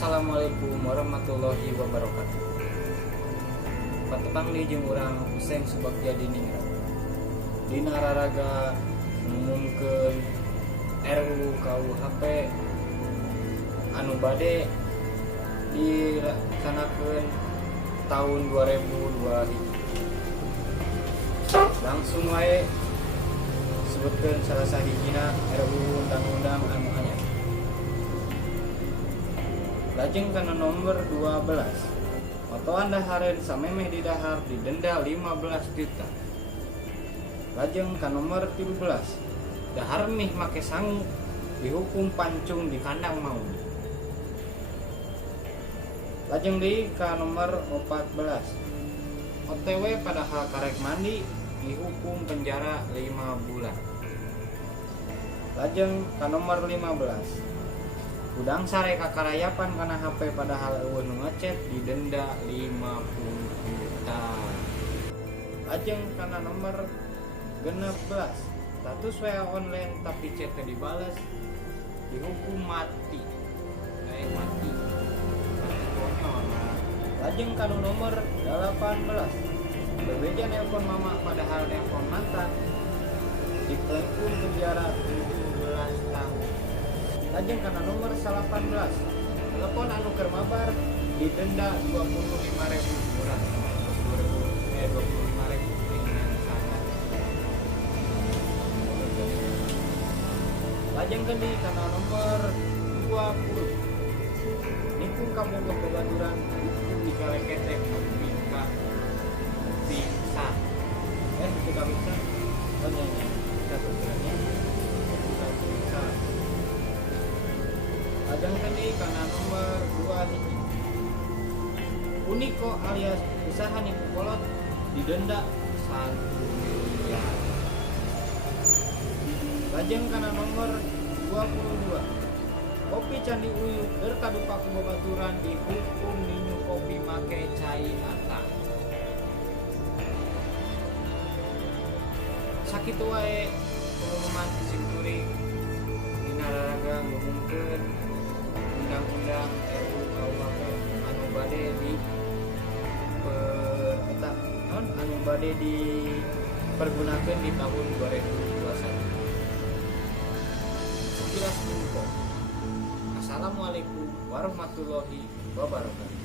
Assalamualaikum warahmatullahi wabarakatuh. Patepang di jeung urang Useng Subagja Diningrat. Dina raraga ngumumkeun RUU KUHP anu bade dilaksanakeun tahun 2002. Langsung wae sebutkeun salah sahijina RUU undang-undang anu anyar. Lajeng kana nomor 12 motoan dahareun samemeh di dahar didenda 15 juta. Lajeng ka nomor 17 dahar mih make sangu dihukum pancung di kandang maut. Lajeng deui ka nomor 14 OTW padahal karek mandi dihukum penjara 5 bulan. Lajeng ka nomor 15 udang sare kakarayapan kana HP padahal eueun nu ngechat didenda 50 juta. Lajeng kana nomor 16 status WA online tapi chat teh dibales dihukum mati. Mati konyol. Lajeng kana nomor 18 bebeja nelpon mama padahal nelpon mantan dihukum penjara 17 tahun. Lajeng kana nomor 18 telepon anu keur mabar didenda 25.000 murah 25.000 dengan sangat. Lajeng kendi kana nomor 20 nikung kamu kebaturan hukum dikalekete pika bisa pika bisa nyanyi satu bulannya pika bisa. Lajeng kendi kana nomor 2 Uniko alias usaha nipu kolot didenda 1 miliar. Lajeng kana nomor 22 kopi Candi Uyu berkadupa kubabaturan dihukum ninyu kopi make cai ata. Sakitu wae pengumuman simkuring dina raraga ngumumkeun undang-undang RUU KUHP anu bade di anu bade dipergunakeun di tahun 2021. Sekilas info. Assalamualaikum warahmatullahi wabarakatuh.